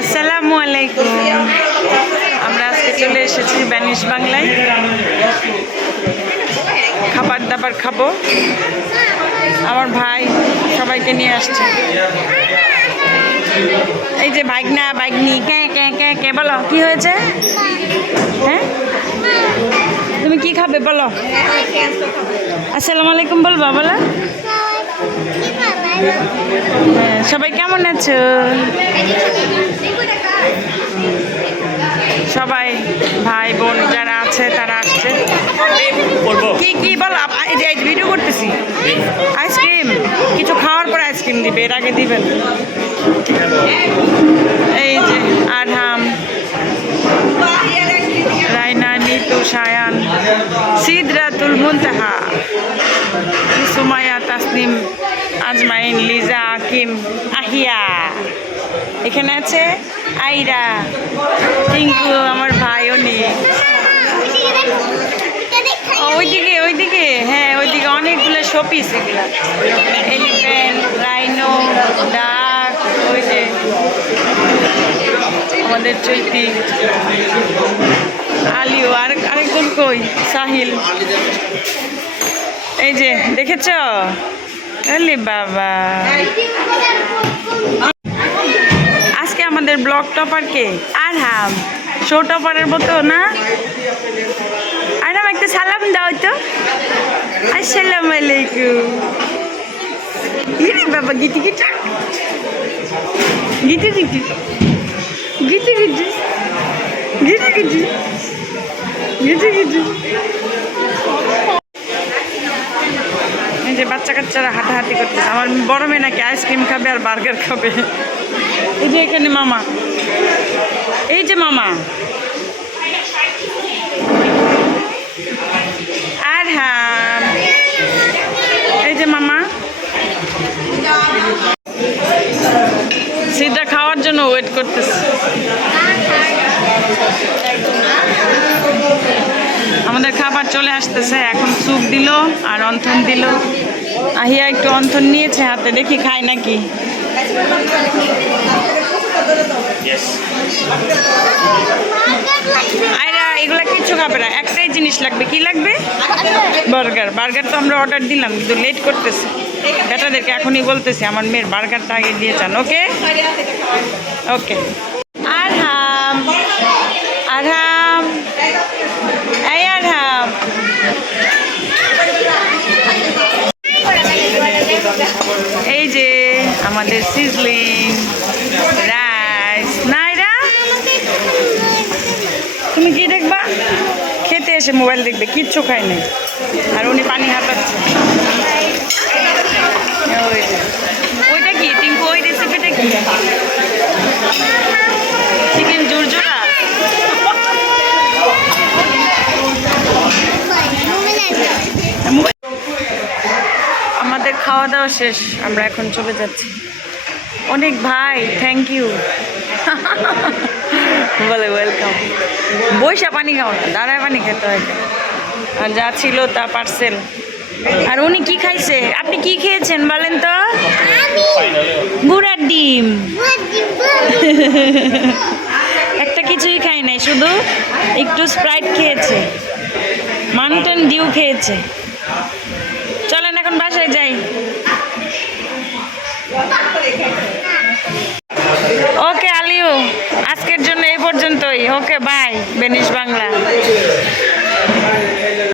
আসসালামু আলাইকুম। আমরা আজকে চলে এসেছি বেনিশ বাংলায়। খাবার দাবার খাবো। আমার ভাই সবাইকে নিয়ে আসছে। এই যে ভাগনা ভাগ্নি কে কে কে কে বলো কি হয়েছে? হ্যাঁ, তুমি কি খাবে বলো? আসসালামু আলাইকুম বলবা বলো। হ্যাঁ, সবাই কেমন আছো? সবাই ভাই বোন যারা আছে তারা আসছে। কি কি বলো? ভিডিও করতেছি। আইসক্রিম কিছু খাওয়ার পর আইসক্রিম দিবে, এর আগে দিবেন। এই যে আরহাম, রাইনা, নিতু, সায়ান, সিদরাতুল মুনতাহা, সুমাইয়া, তাসনিম, আজমাইন, লিজা, আকিম, আহিয়া। এখানে আছে আইরা, টিঙ্কু, আমার ভাইও নিয়ে। ওইদিকে ওইদিকে, হ্যাঁ ওইদিকে অনেকগুলো শোপিস, এগুলা এলিফ্যান্ট, রাইনো, ডাক। ওই যে আমাদের চৈতি, আলিও, আরেকজন কই, সাহিল। এই যে দেখেছ? আরে বাবা, আজকে আমাদের ব্লগ টপার কে? আরহাম। শো টপারের মতো না? আরহাম একটা সালাম দাও তো। আসসালামু আলাইকুম। ইরে বাবা, গিটি গিটি গিটি গিটি গিটি গিটি গিটি গিটি গিটি গিটি। এই যে বাচ্চা কাচ্চারা হাঁটাহাঁটি করতেছে। আমার বড় মেয়ে নাকি আইসক্রিম খাবে আর বার্গার খাবে। এই যে এখানে মামা, এই যে মামা আরহাম, এই যে মামা। সিদরা খাওয়ার জন্য ওয়েট করতেছে। আমাদের খাবার চলে আসতেছে। এখন স্যুপ দিল আর অন্থন দিল। আহিয়া একটু অন্থন নিয়েছে হাতে, দেখি খায় নাকি। আয়রা এগুলা কিছু খাবে না, একটাই জিনিস লাগবে। কি লাগবে? বার্গার। বার্গার তো আমরা অর্ডার দিলাম, কিন্তু লেট করতেছে। বেটাদেরকে এখনই বলতেছি আমার মেয়ের বার্গারটা আগে দিয়ে যান। ওকে ওকে। আরহাম, আরহাম, এই আরহাম। এই যে আমাদের সিজলিং রাইস। নাইরা তুমি কি দেখবা? খেতে এসে মোবাইল দেখবে, কিচ্ছু খাই নাই। আর উনি পানি হাতাচ্ছে। ওইটা কি টিঙ্কু? ওই রেসিপিটা কি? চিকেন জুরজুরা। আমাদের খাওয়া দাওয়া শেষ, আমরা এখন চলে যাচ্ছি। অনেক ভাই থ্যাংক ইউ বলে ওয়েলকাম। বৈশা পানি খাও না, দাঁড়ায় পানি খেতে হয়। আর যা ছিল তা পার্সেল। আর উনি কি খাইছে? আপনি কি খেয়েছেন বলেন তো? গুড়ার ডিম। একটা কিছুই খাই নাই, শুধু একটু স্প্রাইট খেয়েছে, মাউন্টেন ডিউ খেয়েছে। চলেন এখন বাসায় যাই। ওকে আলিও, আজকের জন্য এই পর্যন্তই। Okay bye. বেনিশ বাংলা।